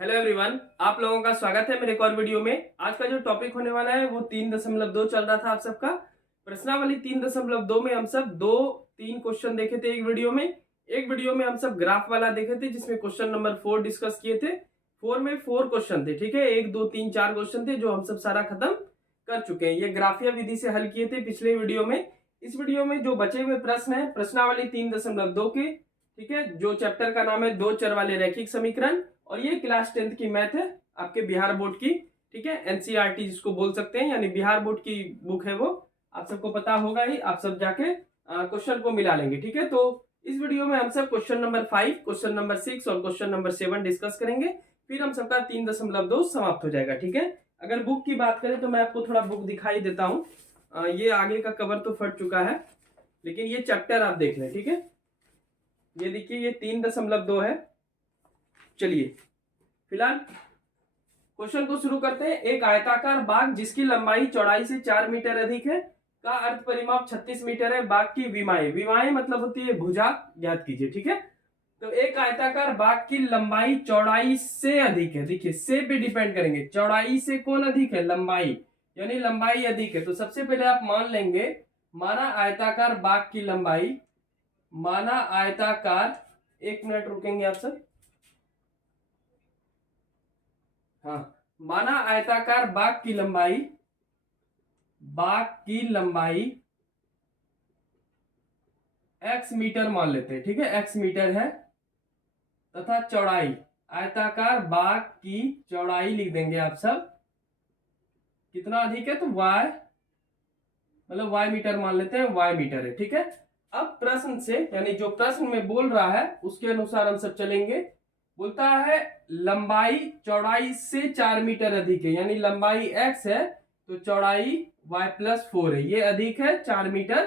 Hello everyone, आप लोगों का स्वागत है मेरे एक और वीडियो में। आज का जो टॉपिक होने वाला है वो 3.2 चल रहा था आप सबका। प्रश्नावली 3.2 में हम सब दो तीन क्वेश्चन देखे थे एक वीडियो में हम सब ग्राफ वाला देखे थे जिसमें क्वेश्चन नंबर 4 डिस्कस किए थे। 4 में 4 क्वेश्चन थे, ठीक है। 1 2 3 4 क्वेश्चन थे जो हम सब सारा खत्म कर चुके हैं। ये ग्राफिया विधि से हल किए थे पिछले वीडियो में। इस वीडियो में जो बचे हुए प्रश्न है प्रश्नावली 3.2 के, ठीक है, जो चैप्टर का नाम है दो चर वाले रैखिक समीकरण, और ये क्लास 10th की मैथ है आपके बिहार बोर्ड की, ठीक है। एनसीईआरटी जिसको बोल सकते हैं, यानी बिहार बोर्ड की बुक है वो। आप सबको पता होगा ही, आप सब जाके क्वेश्चन को मिला लेंगे, ठीक है। तो इस वीडियो में हम सब क्वेश्चन नंबर 5, क्वेश्चन नंबर 6 और क्वेश्चन नंबर 7 डिस्कस करेंगे। फिर हम सबका 3.2 समाप्त हो जाएगा, ठीक है। अगर बुक की बात करें तो मैं आपको थोड़ा बुक दिखाई देता हूँ। ये आगे का कवर तो फट चुका है, लेकिन ये चैप्टर आप देख लें, ठीक है। ये देखिए, ये 3.2 है। चलिए फिलहाल क्वेश्चन को शुरू करते हैं। एक आयताकार बाग जिसकी लंबाई चौड़ाई से 4 मीटर अधिक है का अर्ध परिमाप 36 मीटर है। बाग की विमाएं, विमाएं मतलब होती है भुजा, याद कीजिए, ठीक है। तो एक आयताकार बाग की लंबाई चौड़ाई से अधिक है। देखिए, से पे डिपेंड करेंगे, चौड़ाई से कौन अधिक है, लंबाई, यानी लंबाई अधिक है। तो सबसे पहले आप मान लेंगे, माना आयताकार बाग की लंबाई, माना आयताकार, एक मिनट रुकेंगे आप सब। हाँ, माना आयताकार बाग की लंबाई, बाग की लंबाई x मीटर मान लेते हैं, ठीक है, x मीटर है, तथा चौड़ाई, आयताकार बाग की चौड़ाई लिख देंगे आप सब, कितना अधिक है तो y, मतलब y मीटर मान लेते हैं, y मीटर है, ठीक है। अब प्रश्न से, यानी जो प्रश्न में बोल रहा है उसके अनुसार हम सब चलेंगे। बोलता है लंबाई चौड़ाई से 4 मीटर अधिक है, यानी लंबाई x है तो चौड़ाई y+4 है, ये अधिक है 4 मीटर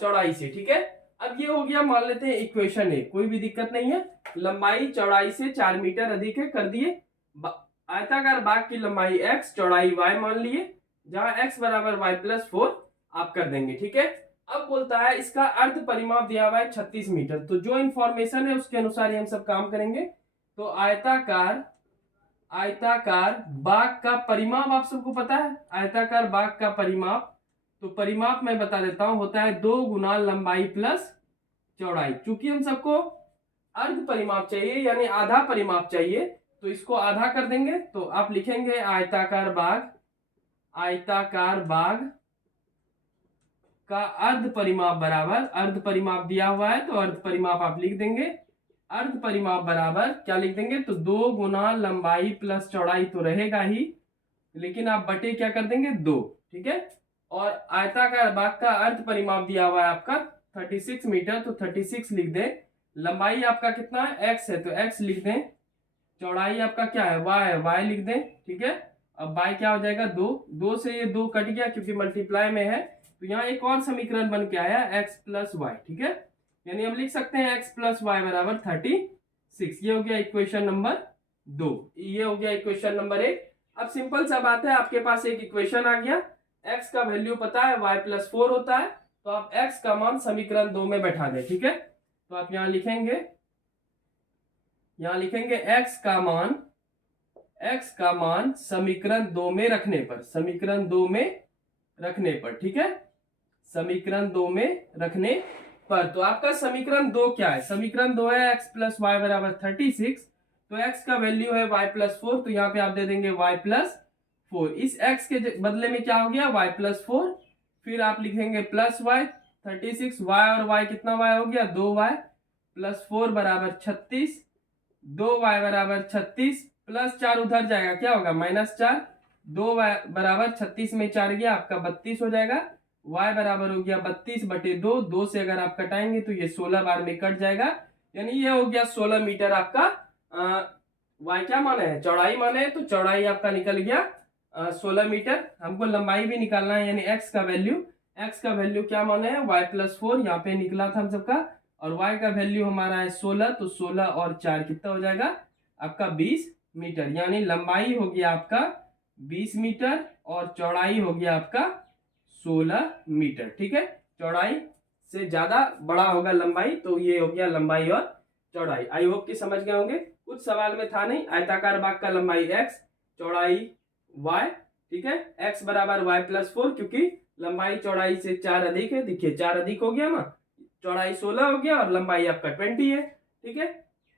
चौड़ाई से, ठीक है। अब ये हो गया, मान लेते हैं इक्वेशन है, कोई भी दिक्कत नहीं है। लंबाई चौड़ाई से 4 मीटर अधिक है, कर दिए। आयताकार बाग की लंबाई x, चौड़ाई y मान लिए, जहां x बराबर y+4 आप कर देंगे, ठीक है। अब बोलता है इसका अर्ध परिमाप दिया हुआ है 36 मीटर, तो जो इंफॉर्मेशन है उसके अनुसार ही हम सब काम करेंगे। तो आयताकार, आयताकार बाग का परिमाप आप सबको पता है, आयताकार बाग का परिमाप, तो परिमाप मैं बता देता हूं, होता है 2 गुना लंबाई प्लस चौड़ाई। चूंकि हम सबको अर्ध परिमाप चाहिए, यानी आधा परिमाप चाहिए, तो इसको आधा कर देंगे। तो आप लिखेंगे आयताकार बाग, आयताकार बाग का अर्ध परिमाप बराबर, अर्ध परिमाप दिया हुआ है तो अर्ध परिमाप आप लिख देंगे। अर्ध परिमाप बराबर क्या लिख देंगे, तो 2 गुना लंबाई प्लस चौड़ाई तो रहेगा ही, लेकिन आप बटे क्या कर देंगे, 2, ठीक है। और आयताकार बाग का अर्ध परिमाप दिया हुआ है आपका 36 मीटर, तो 36 लिख दें। लंबाई आपका कितना है, x है, तो x लिख दें। चौड़ाई आपका क्या है, y है, y लिख दें, ठीक है। अब y क्या हो जाएगा, 2, 2 से ये 2 कट गया क्योंकि मल्टीप्लाई में है, तो यहाँ एक और समीकरण बन के आया x+y, ठीक है। यानी हम लिख सकते हैं x+y बराबर 36। ये हो गया इक्वेशन नंबर 2, ये हो गया इक्वेशन नंबर 1। अब सिंपल सा बात है, आपके पास एक इक्वेशन आ गया, x का वैल्यू पता है y+4 होता है, तो आप x का मान समीकरण 2 में बैठा दें, ठीक है। तो आप यहाँ लिखेंगे, x का मान समीकरण 2 में रखने पर, समीकरण 2 में रखने पर, ठीक है, समीकरण 2 में रखने पर। तो आपका समीकरण 2 क्या है, समीकरण 2 है x+y बराबर 36, तो x का वैल्यू है y+4, तो यहाँ पे आप दे देंगे y+4। इस x के बदले में क्या हो गया, y+4, फिर आप लिखेंगे +y, 36 y और y, कितना y हो गया, 2y, +4 बराबर 36, 2y बराबर 36, +4 उधर जाएगा, क्या होगा, -4, 2y बराबर 36 में 4 गया, आपका 32 हो जाएगा। y बराबर हो गया 32 बटे 2, 2 से अगर आप कटाएंगे तो ये 16 बार में कट जाएगा, यानी ये हो गया 16 मीटर आपका। y क्या माना है, चौड़ाई माना है, तो चौड़ाई आपका निकल गया 16 मीटर। हमको लंबाई भी निकालना है, यानी x का वैल्यू क्या माना है, y+4 यहाँ पे निकला था हम सबका, और y का वैल्यू हमारा है 16, तो 16 और 4 कितना हो जाएगा आपका 20 मीटर, यानी लंबाई हो गया आपका 20 मीटर और चौड़ाई हो गया आपका 16 मीटर, ठीक है। चौड़ाई से ज्यादा बड़ा होगा लंबाई, तो ये हो गया लंबाई और चौड़ाई। आई होप कि समझ गए होंगे, कुछ सवाल में था नहीं। आयताकार बाग का लंबाई x, चौड़ाई y, ठीक है। x बराबर y+4, क्योंकि लंबाई चौड़ाई से 4 अधिक है। देखिए 4 अधिक हो गया ना, चौड़ाई 16 हो गया और लंबाई आपका 20 है, ठीक है।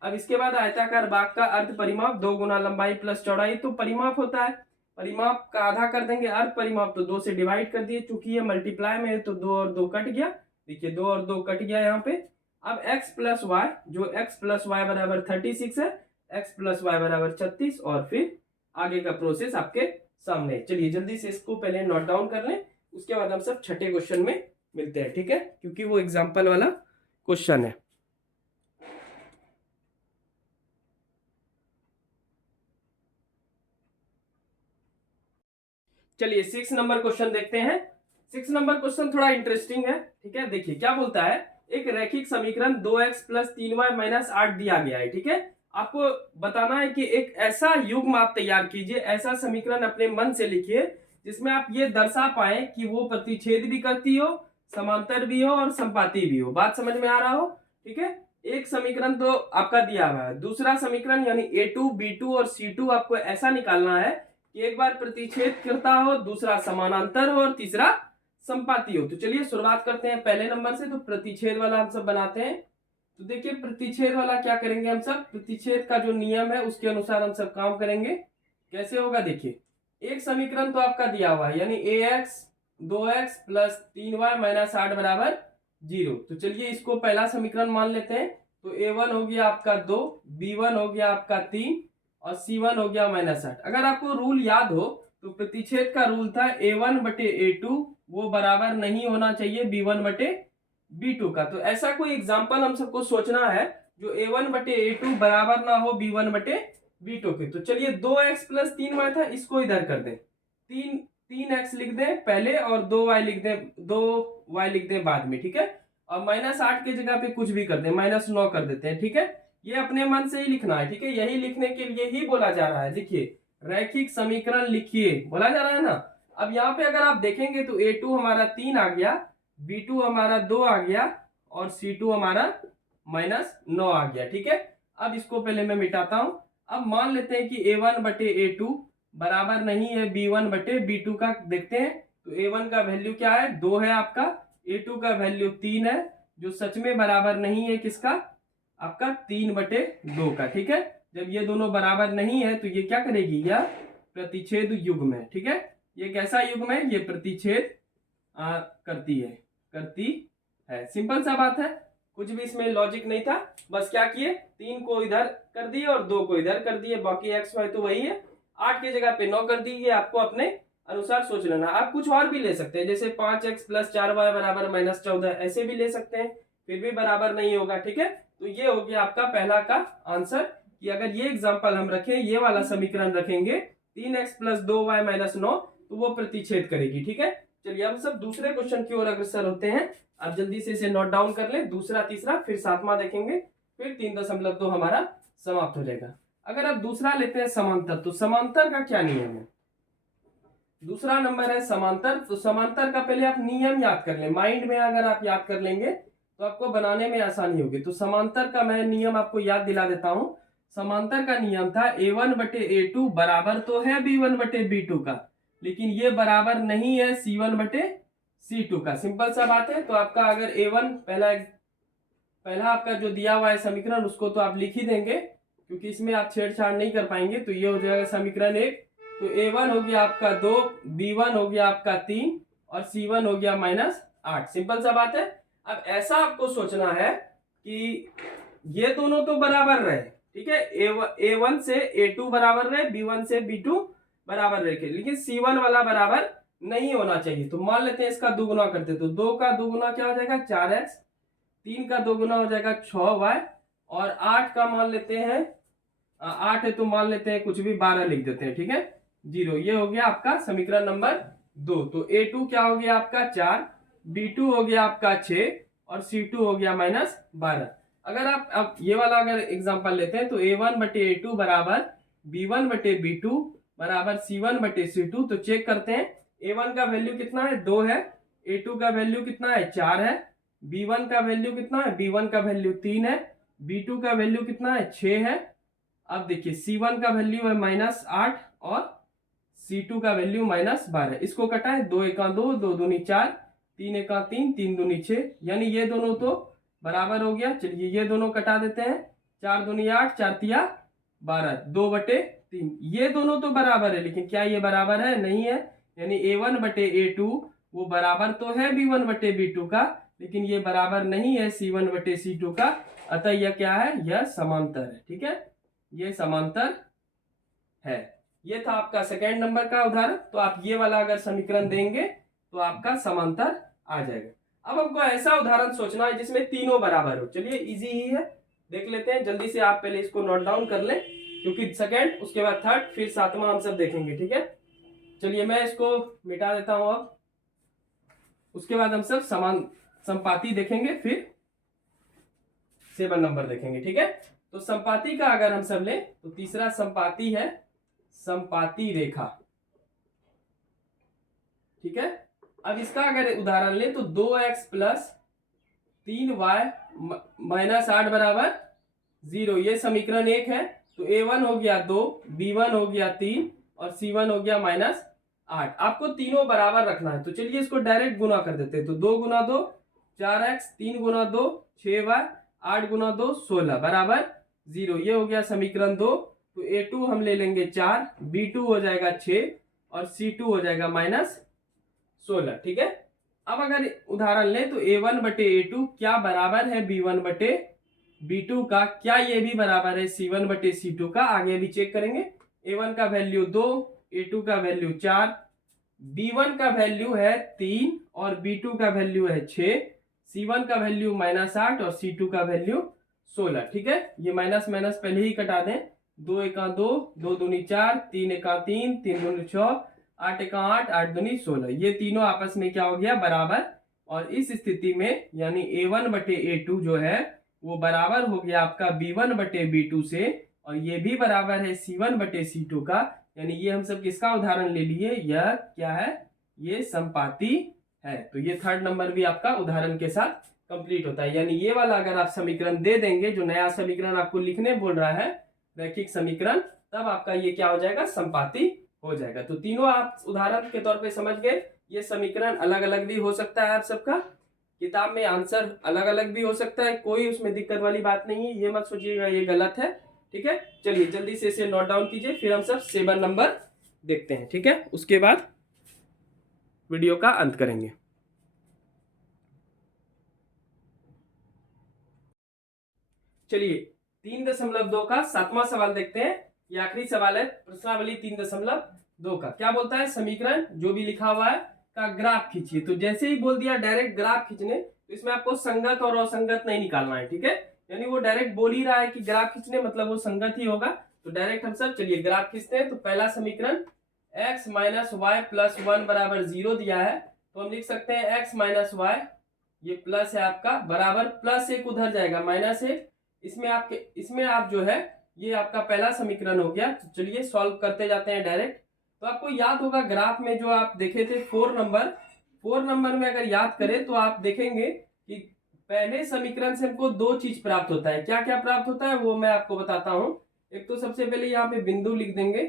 अब इसके बाद आयताकार बाग का अर्ध परिमाप 2 गुना लंबाई प्लस चौड़ाई, तो परिमाप होता है, परिमाप का आधा कर देंगे, अर्ध परिमाप तो 2 से डिवाइड कर दिए, चूंकि ये मल्टीप्लाई में है तो 2 और 2 कट गया। देखिए 2 और 2 कट गया यहाँ पे। अब x प्लस वाई, जो x प्लस वाई बराबर 36 है, x प्लस वाई बराबर 36, और फिर आगे का प्रोसेस आपके सामने। चलिए जल्दी से इसको पहले नोट डाउन कर लें, उसके बाद हम सब छठे क्वेश्चन में मिलते हैं, ठीक है, क्योंकि वो एग्जाम्पल वाला क्वेश्चन है। चलिए 6 नंबर क्वेश्चन देखते हैं। 6 नंबर क्वेश्चन थोड़ा इंटरेस्टिंग है, ठीक है। देखिए क्या बोलता है, एक रैखिक समीकरण 2x प्लस 3y माइनस 8 दिया गया है, ठीक है। आपको बताना है कि एक ऐसा युग्म आप तैयार कीजिए, ऐसा समीकरण अपने मन से लिखिए जिसमें आप ये दर्शा पाए कि वो प्रतिच्छेद भी करती हो, समांतर भी हो और संपाती भी हो। बात समझ में आ रहा हो, ठीक है। एक समीकरण तो आपका दिया हुआ है, दूसरा समीकरण यानी a2, b2 और c2 आपको ऐसा निकालना है कि एक बार प्रतिच्छेद करता हो, दूसरा समानांतर हो और तीसरा संपाती हो। तो चलिए शुरुआत करते हैं पहले नंबर से। तो प्रतिच्छेद वाला हम सब बनाते हैं। तो देखिए प्रतिच्छेद वाला क्या करेंगे हम सब, प्रतिच्छेद का जो नियम है उसके अनुसार हम सब काम करेंगे। कैसे होगा, देखिए एक समीकरण तो आपका दिया हुआ है, यानी ax 2x plus 3y minus 8 बराबर 0। तो चलिए इसको पहला समीकरण मान लेते हैं। तो a1 हो गया आपका 2, b1 हो गया आपका 3 और c1 हो गया माइनस 8। अगर आपको रूल याद हो तो प्रतिच्छेद का रूल था a1 बटे a2 वो बराबर नहीं होना चाहिए b1 बटे b2 का। तो ऐसा कोई एग्जाम्पल हम सबको सोचना है जो a1 बटे a2 बराबर ना हो b1 बटे b2 के। तो चलिए 2x प्लस 3y था, इसको इधर कर दें, 3x लिख दें पहले और 2y लिख दें, 2y लिख दें बाद में, ठीक है। और माइनस 8 की जगह पे कुछ भी कर दें, -9 कर देते हैं, ठीक है। ये अपने मन से ही लिखना है, ठीक है, यही लिखने के लिए ही बोला जा रहा है। देखिए रैखिक समीकरण लिखिए बोला जा रहा है ना। अब यहाँ पे अगर आप देखेंगे तो a2 हमारा 3 आ गया, b2 हमारा 2 आ गया और c2 हमारा -9 आ गया, ठीक है। अब इसको पहले मैं मिटाता हूं। अब मान लेते हैं कि a1 बटे a2 बराबर नहीं है b1 बटे b2 का। देखते हैं तो a1 का वैल्यू क्या है, 2 है आपका, a2 का वैल्यू 3 है, जो सच में बराबर नहीं है किसका, आपका 3 बटे 2 का, ठीक है। जब ये दोनों बराबर नहीं है तो ये क्या करेगी, यह प्रतिच्छेद युग्म है, ठीक है। ये कैसा युग्म है, ये प्रतिच्छेद करती है। सिंपल सा बात है, कुछ भी इसमें लॉजिक नहीं था। बस क्या किए, 3 को इधर कर दिए और 2 को इधर कर दिए, बाकी एक्स वाई तो वही है। 8 की जगह पे 9 कर दी। ये आपको अपने अनुसार सोच लेना। आप कुछ और भी ले सकते हैं, जैसे 5x प्लस 4y बराबर -14, ऐसे भी ले सकते हैं, फिर भी बराबर नहीं होगा, ठीक है। तो ये हो गया आपका पहला का आंसर कि अगर ये एग्जांपल हम रखें, ये वाला समीकरण रखेंगे 3x प्लस 2y -9, तो वो प्रतिच्छेद करेगी, ठीक है। चलिए हम सब दूसरे क्वेश्चन की ओर अग्रसर होते हैं। आप जल्दी से इसे नोट डाउन कर लें, दूसरा तीसरा फिर सातवां देखेंगे, फिर 3.2 हमारा समाप्त हो जाएगा। अगर आप दूसरा लेते हैं समांतर, तो समांतर का क्या नियम है। दूसरा नंबर है समांतर। तो समांतर का पहले आप नियम याद कर लें, माइंड में अगर आप याद कर लेंगे तो आपको बनाने में आसानी होगी। तो समांतर का मैं नियम आपको याद दिला देता हूं। समांतर का नियम था a1 बटे a2 बराबर तो है b1 बटे b2 का, लेकिन ये बराबर नहीं है c1 बटे c2 का। सिंपल सा बात है। तो आपका अगर a1 पहला आपका जो दिया हुआ है समीकरण, उसको तो आप लिख ही देंगे क्योंकि इसमें आप छेड़छाड़ नहीं कर पाएंगे। तो ये हो जाएगा समीकरण 1। तो a1 हो गया आपका 2, b1 हो गया आपका 3 और c1 हो गया -8। सिंपल सा बात है। अब ऐसा आपको सोचना है कि ये दोनों तो बराबर रहे, ठीक है, a1 से a2 बराबर रहे, b1 से b2 बराबर रहे, लेकिन c1 वाला बराबर नहीं होना चाहिए। तो मान लेते हैं इसका दुगुना करते, तो 2 का दुगुना क्या हो जाएगा 4x, 3 का दुगुना हो जाएगा 6y और 8 का मान लेते हैं 8 है तो मान लेते हैं कुछ भी 12 लिख देते हैं, ठीक है, 0। ये हो गया आपका समीकरण नंबर 2। तो a2 क्या हो गया आपका 4, b2 हो गया आपका 6 और c2 हो गया -12। अगर आप अब ये वाला अगर एग्जांपल लेते हैं तो a1 बटे a2 बराबर b1 बटे b2 बराबर c1 बटे c2। तो चेक करते हैं, a1 का वैल्यू कितना है 2 है, a2 का वैल्यू कितना है 4 है, b1 का वैल्यू कितना है, b1 का वैल्यू 3 है, B2 का वैल्यू कितना है 6 है। अब देखिए C1 का वैल्यू है -8 और C2 का वैल्यू -12। इसको कटाए 2 एका 2, 2 दूनी 4, 3 एका 3, 3 दूनी 6, यानी ये दोनों तो बराबर हो गया। चलिए ये दोनों कटा देते हैं, 4 दूनी 8, 4 तिया 12, 2/3। ये दोनों तो बराबर है, लेकिन क्या ये बराबर है? नहीं है। यानी A1/A2 वो बराबर तो है B1/B2 का, लेकिन ये बराबर नहीं है C1/C2 का। अतः यह क्या है? यह समांतर है। ठीक है, ये समांतर है। ये था आपका सेकेंड नंबर का उदाहरण। तो आप ये वाला अगर समीकरण देंगे तो आपका समांतर आ जाएगा। अब हमको ऐसा उदाहरण सोचना है जिसमें तीनों बराबर हो। चलिए इजी ही है, देख लेते हैं जल्दी से। आप पहले इसको नोट डाउन कर लें, क्योंकि सेकेंड, उसके बाद थर्ड, फिर सातवां हम सब देखेंगे। ठीक है, चलिए मैं इसको मिटा देता हूं। अब उसके बाद हम सब समान संपाती देखेंगे, फिर 7 नंबर देखेंगे। ठीक है, तो संपाती का अगर हम सब लें तो तीसरा संपाती है संपाती रेखा। ठीक है, अब इसका अगर उदाहरण लें तो 2x + 3y - 8 बराबर 0। ये समीकरण 1 है। तो A1 हो गया 2, B1 हो गया 3 और C1 हो गया -8। आपको तीनों बराबर रखना है। तो चलिए इसको डायरेक्ट गुना कर देते हैं। तो 2 × 2 4x, 3 × 2 6y, 8 × 2 16 बराबर 0। ये हो गया समीकरण 2। तो A2 हम ले लेंगे 4, B2 हो जाएगा 6 और C2 हो जाएगा -16। ठीक है, अब अगर उदाहरण लें तो A1/A2 क्या बराबर है B1/B2 का? क्या ये भी बराबर है C1/C2 का? आगे भी चेक करेंगे। A1 का वैल्यू 2, A2 का वैल्यू 4, B1 का वैल्यू है 3 और B2 का वैल्यू है 6, C1 का वैल्यू -8 और C2 का वैल्यू 16। ठीक है, ये माइनस माइनस पहले ही कटा दें। 2 एका 2, 2 दूनी 4, 3 एका 3, 3 दूनी 6, 8 एका 8, 8 दूनी 16। ये तीनों आपस में क्या हो गया? बराबर। और इस स्थिति में यानी A1/A2 जो है वो बराबर हो गया आपका B1/B2 से, और ये भी बराबर है C1/C2 का। यानी ये हम सब किसका उदाहरण ले लिए? यह क्या है? ये संपाती है। तो ये थर्ड नंबर भी आपका उदाहरण के साथ कंप्लीट होता है। यानी ये वाला अगर आप समीकरण दे देंगे, जो नया समीकरण आपको लिखने बोल रहा है, रैखिक समीकरण, तब आपका ये क्या हो जाएगा? संपाती हो जाएगा। तो तीनों आप उदाहरण के तौर पे समझ गए। ये समीकरण अलग अलग भी हो सकता है, आप सबका किताब में आंसर अलग अलग भी हो सकता है, कोई उसमें दिक्कत वाली बात नहीं है। ये मत सोचिएगा ये गलत है। ठीक है, चलिए जल्दी से इसे नोट डाउन कीजिए, फिर हम सब 7 नंबर देखते हैं। ठीक है, उसके बाद वीडियो का अंत करेंगे। चलिए 3.2 का 7वां सवाल देखते हैं। ये आखिरी सवाल है प्रश्नावली 3.2 का। क्या बोलता है? समीकरण जो भी लिखा हुआ है का ग्राफ खींचिए। तो जैसे ही बोल दिया डायरेक्ट ग्राफ खींचने, तो इसमें आपको संगत और असंगत नहीं निकालना है। ठीक है, यानी वो डायरेक्ट बोल ही रहा है कि ग्राफ खींचने, मतलब वो संगत ही होगा। तो डायरेक्ट हम सब चलिए ग्राफ खींचते हैं। तो पहला समीकरण x - y + 1 बराबर 0 दिया है। तो हम लिख सकते हैं x - y, ये प्लस है आपका, बराबर +1 उधर जाएगा -1। इसमें आप जो है ये आपका पहला समीकरण हो गया। तो चलिए सॉल्व करते जाते हैं डायरेक्ट। तो आपको याद होगा ग्राफ में जो आप देखे थे 4 नंबर में अगर याद करें तो आप देखेंगे कि पहले समीकरण से हमको 2 चीज प्राप्त होता है। क्या क्या प्राप्त होता है वो मैं आपको बताता हूं। एक तो सबसे पहले यहाँ पे बिंदु लिख देंगे।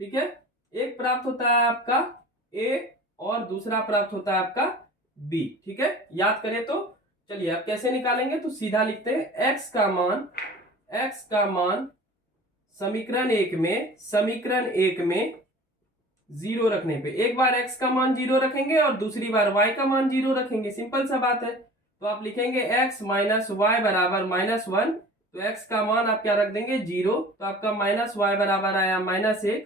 ठीक है, एक प्राप्त होता है आपका A और दूसरा प्राप्त होता है आपका B। ठीक है, याद करें तो चलिए अब कैसे निकालेंगे? तो सीधा लिखते हैं x का मान समीकरण 1 में 0 रखने पे, एक बार x का मान 0 रखेंगे और दूसरी बार y का मान 0 रखेंगे। सिंपल सा बात है। तो आप लिखेंगे x - y बराबर -1। तो x का मान आप क्या रख देंगे? 0। तो आपका -y बराबर आया -1।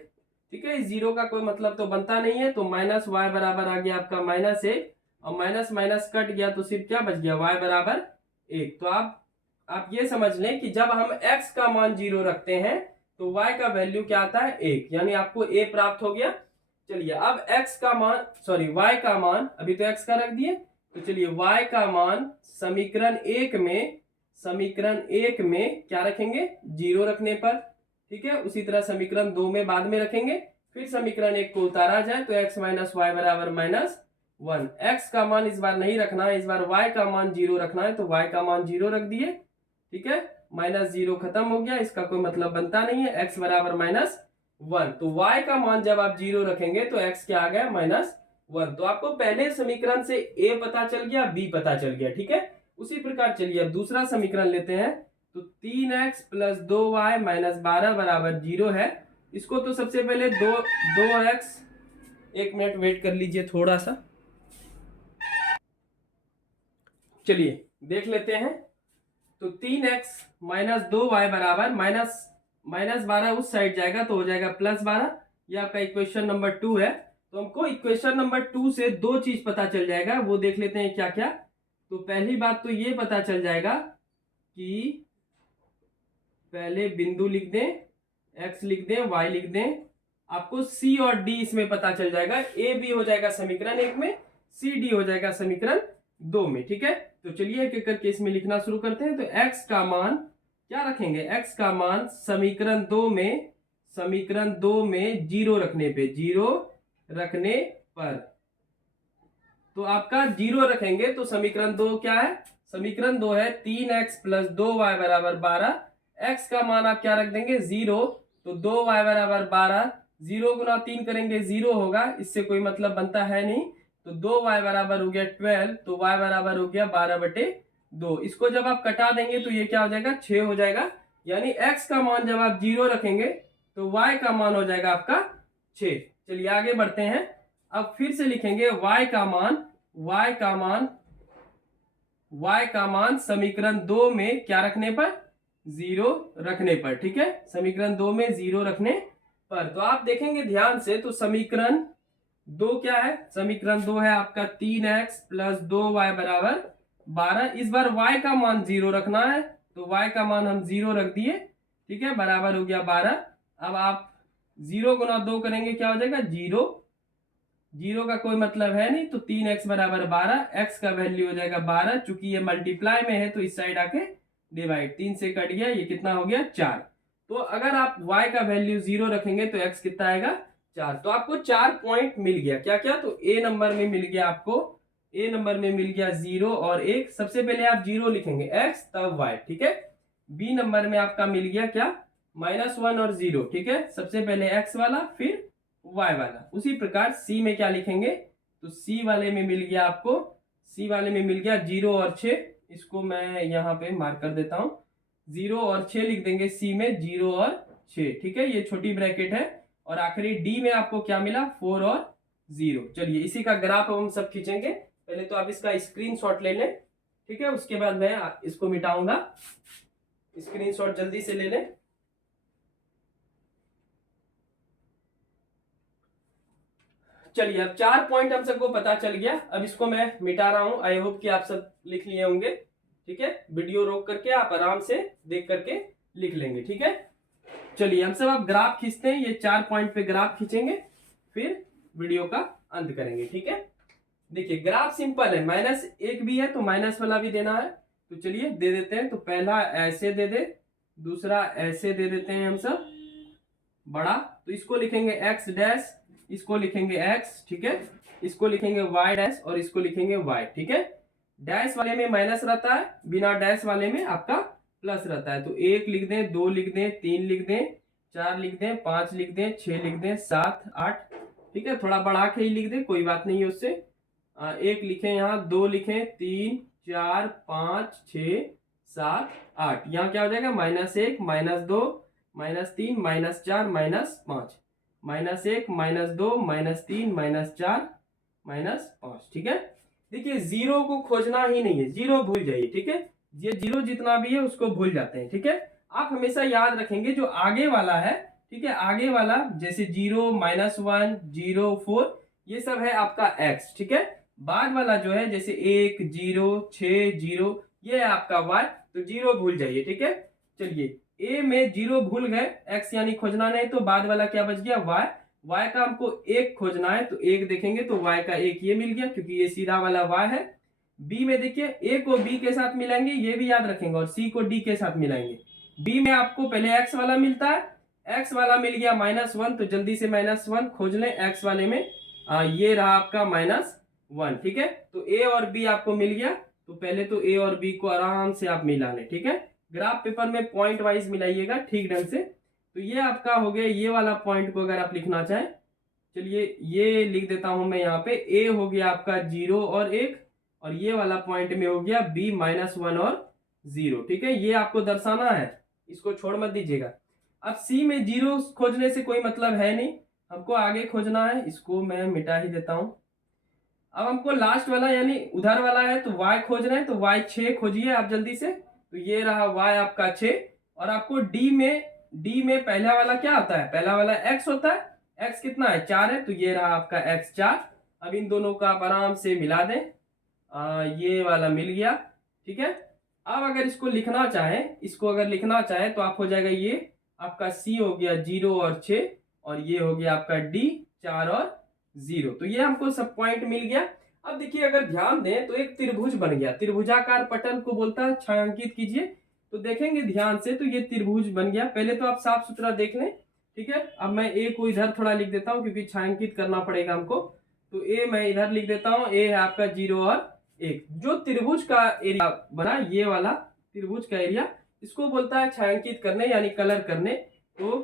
ठीक है, इस 0 का कोई मतलब तो बनता नहीं है। तो -y बराबर आ गया आपका -1, और माइनस माइनस कट गया तो सिर्फ क्या बच गया? y बराबर 1। तो आप ये समझ लें कि जब हम x का मान 0 रखते हैं तो y का वैल्यू क्या आता है? 1। यानी आपको a प्राप्त हो गया। चलिए अब y का मान, अभी तो x का रख दिए, तो चलिए y का मान समीकरण 1 में क्या रखेंगे? 0 रखने पर। ठीक है, उसी तरह समीकरण 2 में बाद में रखेंगे। फिर समीकरण 1 को उतारा जाए तो x - y बराबर -1। x का मान इस बार नहीं रखना है, इस बार y का मान 0 रखना है। तो y का मान 0 रख दिए। ठीक है, -0 खत्म हो गया, इसका कोई मतलब बनता नहीं है। x बराबर -1, तो y का मान जब आप 0 रखेंगे तो x क्या आ गया -1। तो आपको पहले समीकरण से a पता चल गया, b पता चल गया, ठीक है। उसी प्रकार चलिए अब दूसरा समीकरण लेते हैं। तो 3x + 2y - 12 बराबर 0 है। इसको तो सबसे पहले 2x, 1 मिनट वेट कर लीजिए थोड़ा सा, चलिए देख लेते हैं। तो 3x - 2y बराबर -12 उस साइड जाएगा तो हो जाएगा +12। ये आपका इक्वेशन नंबर 2 है। तो हमको इक्वेशन नंबर 2 से दो चीज पता चल जाएगा, वो देख लेते हैं क्या क्या। तो पहली बात तो ये पता चल जाएगा कि पहले बिंदु लिख दें, x लिख दें, y लिख दें। आपको c और d इसमें पता चल जाएगा। a b हो जाएगा समीकरण 1 में, c d हो जाएगा समीकरण 2 में, ठीक है। तो चलिए एक एक करके इसमें लिखना शुरू करते हैं। तो x का मान क्या रखेंगे, x का मान समीकरण 2 में 0 रखने पे, 0 रखने पर, तो आपका 0 रखेंगे तो समीकरण 2 क्या है, समीकरण 2 है 3x + 2y बराबर 12। x का मान आप क्या रख देंगे 0, तो 2y बराबर 12, 0 × 3 करेंगे 0 होगा, इससे कोई मतलब बनता है नहीं। तो 2y बराबर हो गया 12, तो y बराबर हो गया 12/2। इसको जब आप कटा देंगे तो ये क्या हो जाएगा 6 हो जाएगा। यानी x का मान जब आप 0 रखेंगे तो y का मान हो जाएगा आपका 6। चलिए आगे बढ़ते हैं। अब फिर से लिखेंगे y का मान समीकरण 2 में क्या रखने पर, 0 रखने पर, ठीक है। समीकरण 2 में 0 रखने पर, तो आप देखेंगे ध्यान से, तो समीकरण 2 क्या है, समीकरण 2 है आपका 3x + 2y बराबर 12। इस बार y का मान 0 रखना है, तो y का मान हम 0 रख दिए, ठीक है, बराबर हो गया 12। अब आप 0 × 2 करेंगे क्या हो जाएगा 0, 0 का कोई मतलब है नहीं, तो 3x बराबर 12, x का वैल्यू हो जाएगा 12। चूंकि ये मल्टीप्लाई में है तो इस साइड आके डिवाइड, 3 से कट गया, ये कितना हो गया 4। तो अगर आप y का वैल्यू 0 रखेंगे तो x कितना आएगा 4। तो आपको 4 पॉइंट मिल गया, क्या क्या, तो a नंबर में मिल गया आपको, a नंबर में मिल गया 0 और 1। सबसे पहले आप 0 लिखेंगे x तब y, ठीक है। b नंबर में आपका मिल गया क्या, -1 और 0, ठीक है। सबसे पहले x वाला फिर y वाला। उसी प्रकार c में क्या लिखेंगे, तो c वाले में मिल गया आपको, c वाले में मिल गया 0 और 6। इसको मैं यहाँ पे मार्क कर देता हूँ, 0 और 6 लिख देंगे c में, 0 और 6, ठीक है, ये छोटी ब्रैकेट है। और आखिरी d में आपको क्या मिला 4 और 0। चलिए इसी का ग्राफ हम सब खींचेंगे। पहले तो आप इसका स्क्रीनशॉट ले लें, ठीक है, उसके बाद मैं इसको मिटाऊंगा। स्क्रीनशॉट जल्दी से ले लें। चलिए अब 4 पॉइंट हम सबको पता चल गया। अब इसको मैं मिटा रहा हूं। आई होप कि आप सब लिख लिए होंगे, ठीक है। वीडियो रोक करके आप आराम से देख करके लिख लेंगे, ठीक है। चलिए हम सब अब ग्राफ खींचते हैं। ये 4 पॉइंट पे ग्राफ खींचेंगे, फिर वीडियो का अंत करेंगे, ठीक है। देखिए ग्राफ सिंपल है, -1 भी है तो माइनस वाला भी देना है। तो चलिए दे देते हैं। तो पहला ऐसे दे दे, दूसरा ऐसे दे देते हैं हम सब बड़ा। तो इसको लिखेंगे x डैश, इसको लिखेंगे x, ठीक है, इसको लिखेंगे y डैश और इसको लिखेंगे y, ठीक है। डैश वाले में माइनस रहता है, बिना डैश वाले में आपका प्लस रहता है। तो 1 लिख दें, 2 लिख दें, 3 लिख दें, 4 लिख दें, 5 लिख दें, 6 लिख दें, 7 8, ठीक है। थोड़ा बढ़ा के ही लिख दें, कोई बात नहीं है उससे। 1 लिखें, यहाँ 2 लिखें, 3 4 5 6 7 8। यहाँ क्या हो जाएगा -1 -2 -3 -4 -5, -1 -2 -3 -4 -5, ठीक है। देखिए 0 को खोजना ही नहीं है, 0 भूल जाइए, ठीक है। ये 0 जितना भी है उसको भूल जाते हैं, ठीक है। आप हमेशा याद रखेंगे जो आगे वाला है, ठीक है, आगे वाला जैसे 0 -1 0 4 ये सब है आपका x, ठीक है। बाद वाला जो है जैसे 1 0 6 0 ये है आपका y, तो 0 भूल जाइए, ठीक है। चलिए a में 0 भूल गए, x यानी खोजना नहीं, तो बाद वाला क्या बच गया y। y का हमको 1 खोजना है, तो 1 देखेंगे तो y का 1 ये मिल गया, क्योंकि ये सीधा वाला y है। b में देखिए a को b के साथ मिलाएंगे, ये भी याद रखेंगे, और c को d के साथ मिलाएंगे। b में आपको पहले x वाला मिलता है, x वाला मिल गया -1, तो जल्दी से -1 खोज लें x वाले में। ये रहा आपका -1, ठीक है। तो a और b आपको मिल गया, तो पहले तो a और b को आराम से आप मिला लें, ठीक है। ग्राफ पेपर में पॉइंट वाइज मिलाइएगा ठीक ढंग से। तो ये आपका हो गया, ये वाला पॉइंट को अगर आप लिखना चाहें, चलिए ये लिख देता हूं मैं यहाँ पे। ए हो गया आपका 0 और 1, और ये वाला पॉइंट में हो गया B -1 और 0। ठीक है, ये आपको दर्शाना है, इसको छोड़ मत दीजिएगा। अब C में 0 खोजने से कोई मतलब है नहीं, हमको आगे खोजना है, इसको मैं मिटा ही देता हूं। अब हमको लास्ट वाला यानी उधर वाला है तो y खोज रहे हैं, तो y 6 खोजिए आप जल्दी से। तो ये रहा y आपका 6, और आपको D में पहला वाला क्या होता है, पहला वाला x होता है। x कितना है, 4 है, तो ये रहा आपका x 4। अब इन दोनों को आप आराम से मिला दें, ये वाला मिल गया। ठीक है, अब अगर इसको लिखना चाहें, इसको अगर लिखना चाहें तो आप हो जाएगा, ये आपका C हो गया 0 और 6, और ये हो गया आपका D 4 और 0। तो ये हमको सब पॉइंट मिल गया। अब देखिए अगर ध्यान दें तो एक त्रिभुज बन गया, त्रिभुजाकार पटल को बोलता है, छायांकित कीजिए। तो देखेंगे ध्यान से तो ये त्रिभुज बन गया। पहले तो आप साफ सुथरा देख लें। ठीक है, अब मैं ए को इधर थोड़ा लिख देता हूं क्योंकि छायांकित करना पड़ेगा हमको। तो ए मैं इधर लिख देता हूं, ए है आपका 0 और 1। जो त्रिभुज का एरिया बना, ये वाला त्रिभुज का एरिया, इसको बोलता है छायांकित करने यानी कलर करने। तो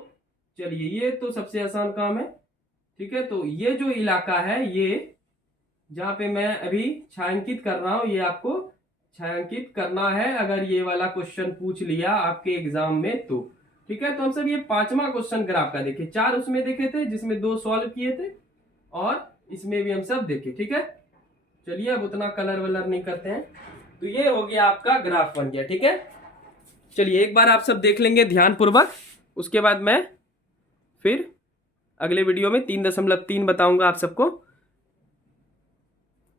चलिए, ये तो सबसे आसान काम है। ठीक है, तो ये जो इलाका है, ये जहां पे मैं अभी छायांकित कर रहा हूं, ये आपको छायांकित करना है अगर ये वाला क्वेश्चन पूछ लिया आपके एग्जाम में तो। ठीक है, तो हम सब ये 5वां क्वेश्चन ग्राफ का देखे, 4 उसमें देखे थे जिसमें 2 सॉल्व किए थे, और इसमें भी हम सब देखे। ठीक है, चलिए अब उतना कलर वलर नहीं करते हैं। तो ये हो गया आपका ग्राफ बन गया। ठीक है, चलिए एक बार आप सब देख लेंगे ध्यानपूर्वक, उसके बाद मैं फिर अगले वीडियो में 3.3 बताऊंगा आप सबको।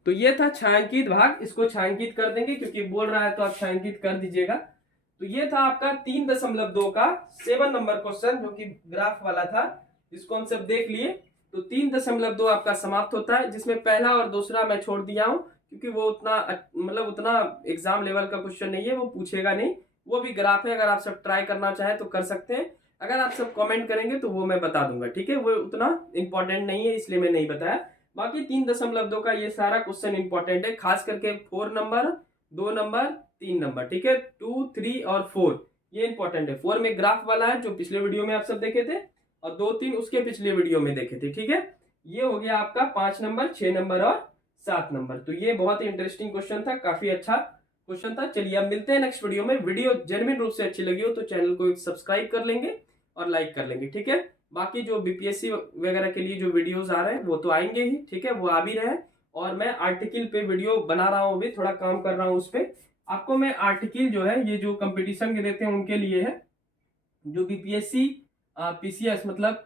तो ये था छायांकित भाग, इसको छायांकित कर देंगे क्योंकि बोल रहा है तो आप छायांकित कर दीजिएगा। तो ये था आपका 3.2 का 7 नंबर क्वेश्चन जो कि ग्राफ वाला था, इसको हम सब देख लिए। तो 3.2 आपका समाप्त होता है, जिसमें पहला और दूसरा मैं छोड़ दिया हूं क्योंकि वो उतना मतलब उतना एग्जाम लेवल का क्वेश्चन नहीं है, वो पूछेगा नहीं। वो भी ग्राफ है, अगर आप सब ट्राई करना चाहें तो कर सकते हैं। अगर आप सब कमेंट करेंगे तो वो मैं बता दूंगा। ठीक है, वो उतना इंपॉर्टेंट नहीं है इसलिए मैं नहीं बताया। बाकी 3.2 का ये सारा क्वेश्चन इंपॉर्टेंट है, खास करके 4 नंबर, 2 नंबर, 3 नंबर। ठीक है, 2, 3 और 4 ये इंपॉर्टेंट है। 4 में ग्राफ वाला है जो पिछले वीडियो में आप सब देखे थे, और 2, 3 उसके पिछले वीडियो में देखे थे। ठीक है, ये हो गया आपका 5 नंबर, 6 नंबर और 7 नंबर। तो ये बहुत ही इंटरेस्टिंग क्वेश्चन था, काफी अच्छा क्वेश्चन था। चलिए अब मिलते हैं नेक्स्ट वीडियो में। वीडियो जेन्युइन रूप से अच्छी लगी हो तो चैनल को सब्सक्राइब कर लेंगे और लाइक कर लेंगे। ठीक है, बाकी जो बीपीएससी वगैरह के लिए जो वीडियोस आ रहे हैं वो तो आएंगे ही। ठीक है, वो आ भी रहे हैं, और मैं आर्टिकल पे वीडियो बना रहा हूँ, अभी थोड़ा काम कर रहा हूँ उस पर। आपको मैं आर्टिकल जो है, ये जो कंपटीशन के देते हैं उनके लिए है, जो बीपीएससी पीसीएस मतलब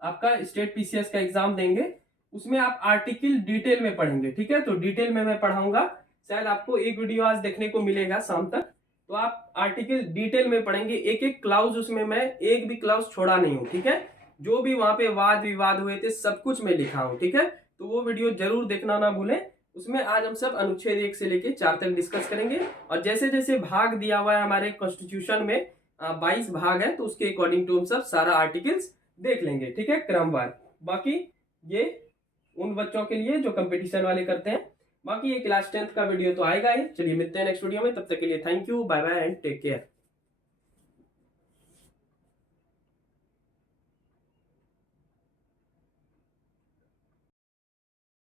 आपका स्टेट पीसीएस का एग्जाम देंगे, उसमें आप आर्टिकल डिटेल में पढ़ेंगे। ठीक है, तो डिटेल में मैं पढ़ाऊंगा, शायद आपको एक वीडियो आज देखने को मिलेगा शाम तक। तो आप आर्टिकल डिटेल में पढ़ेंगे, एक एक क्लाउज, उसमें मैं एक भी क्लाउज छोड़ा नहीं हूँ। ठीक है, जो भी वहां पे वाद विवाद हुए थे सब कुछ मैं लिखा हूँ। ठीक है, तो वो वीडियो जरूर देखना ना भूलें। उसमें आज हम सब अनुच्छेद 1 से लेके 4 तक डिस्कस करेंगे, और जैसे जैसे भाग दिया हुआ है हमारे कॉन्स्टिट्यूशन में 22 भाग है, तो उसके अकॉर्डिंग टू हम सब सारा आर्टिकल्स देख लेंगे। ठीक है, क्रमवार। बाकी ये उन बच्चों के लिए जो कंपटीशन वाले करते हैं, बाकी ये क्लास 10th का वीडियो तो आएगा ही। चलिए मिलते हैं नेक्स्ट वीडियो में, तब तक के लिए thank you, bye bye and take care.